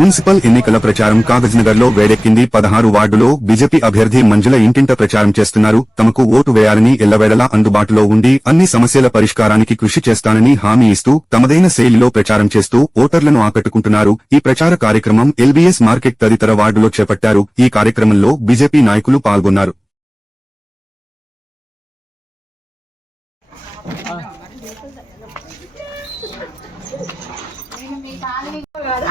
Municipal ఎన్నికల ప్రచారం కాగజ్నగర్లో వేడెక్కింది పదహారు వార్డులో బీజేపీ అభ్యర్థి మంజుల ఇంటింట ప్రచారం చేస్తున్నారు. తమకు ఓటు వేయాలని ఎల్లవేళలా అందుబాటులో ఉండి అన్ని సమస్యల పరిష్కారానికి కృషి చేస్తానని హామీ ఇస్తూ తమదైన శైలిలో ప్రచారం చేస్తూ ఓటర్లను ఆకట్టుకుంటున్నారు. ఈ ప్రచార కార్యక్రమం ఎల్బీఎస్ మార్కెట్ తదితర వార్డులో చేపట్టారు. ఈ కార్యక్రమంలో బీజేపీ నాయకులు పాల్గొన్నారు.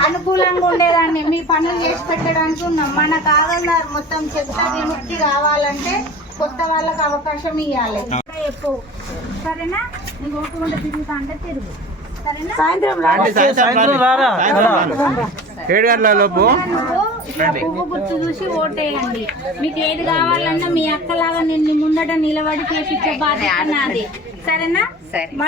అనుకూలంగా ఉండేదాన్ని. మీ పనులు చేసి పెట్టడానికి ఉన్నాం. మన కాదన్నారు మొత్తం చెత్త విముక్తి కావాలంటే కొత్త వాళ్ళకి అవకాశం ఇవ్వాలి చెప్పు. సరేనా? నీకు ఓటుకుంటే తిరుగుతా అంటే తిరుగు. సరేనా? ఏడు గంటల లోపు? పువ్వు గుర్తు చూసి ఓటేయండి. మీకు ఏది కావాలన్నా మీ అక్కలాగా నిన్ను ముందట నిలబడి చేపించే బాధ్యత నాది. సరేనా సాయంత్రం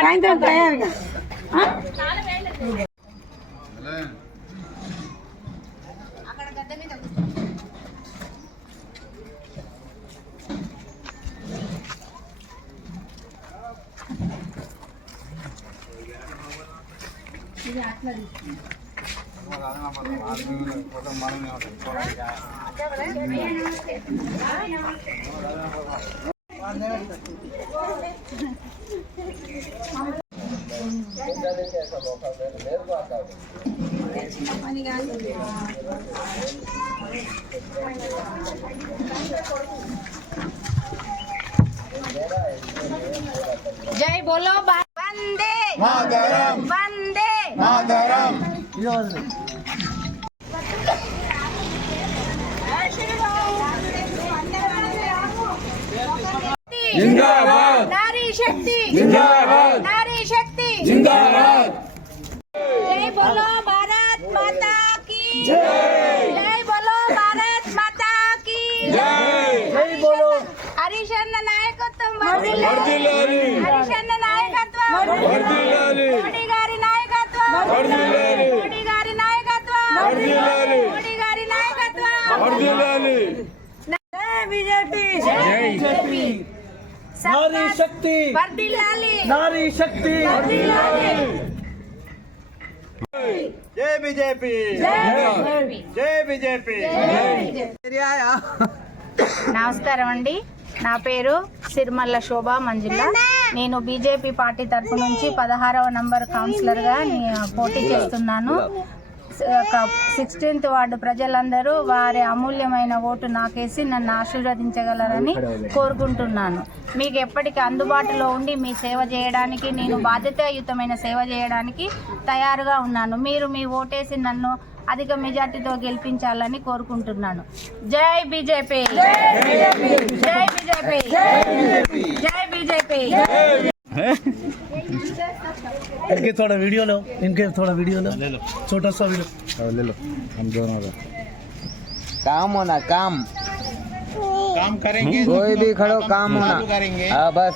जय बोलो वंदे मातरम वंदे मातरम जिंदाबाद नारी शक्ति जिंदाबाद नारी शक्ति నారీ శక్తి జై బోలో భారత్ మాతా కీ జై బోలో భారత్ మాతా కీ హరీష్ అన్న నాయకత్వం వర్ధిల్లాలి. హరీష్ అన్న నాయకత్వం మోడీ గారి నాయకత్వం మోడీ గారి నాయకత్వం మోడీ గారి నాయకత్వం జై బీజేపీ జై నారీ శక్తి. నారీ శక్తి. జై బీజేపీ. జై బీజేపీ. నమస్కారం అండి. నా పేరు సిరిమల్ల శోభ మంజుల. నేను బీజేపీ పార్టీ తరపు నుంచి పదహారవ నంబర్ కౌన్సిలర్గా నే- పోటీ చేస్తున్నాను. సిక్స్టీన్త్ వార్డు ప్రజలందరూ వారి అమూల్యమైన ఓటు నాకేసి నన్ను ఆశీర్వదించగలరని కోరుకుంటున్నాను. మీకు ఎప్పటికీ అందుబాటులో ఉండి మీ సేవ చేయడానికి నేను బాధ్యతాయుతమైన సేవ చేయడానికి తయారుగా ఉన్నాను. మీరు మీ ఓటేసి నన్ను అధిక మెజార్టీతో గెలిపించాలని కోరుకుంటున్నాను. జై బీజేపీ! జై బీజేపీ! జై బీజేపీ! इनके थोड़ा वीडियो लो इनके थोड़ा वीडियो लो ले लो छोटा सा वीडियो ले लो हम दोनों का काम होना काम काम करेंगे कोई भी खड़ो काम होना हाँ बस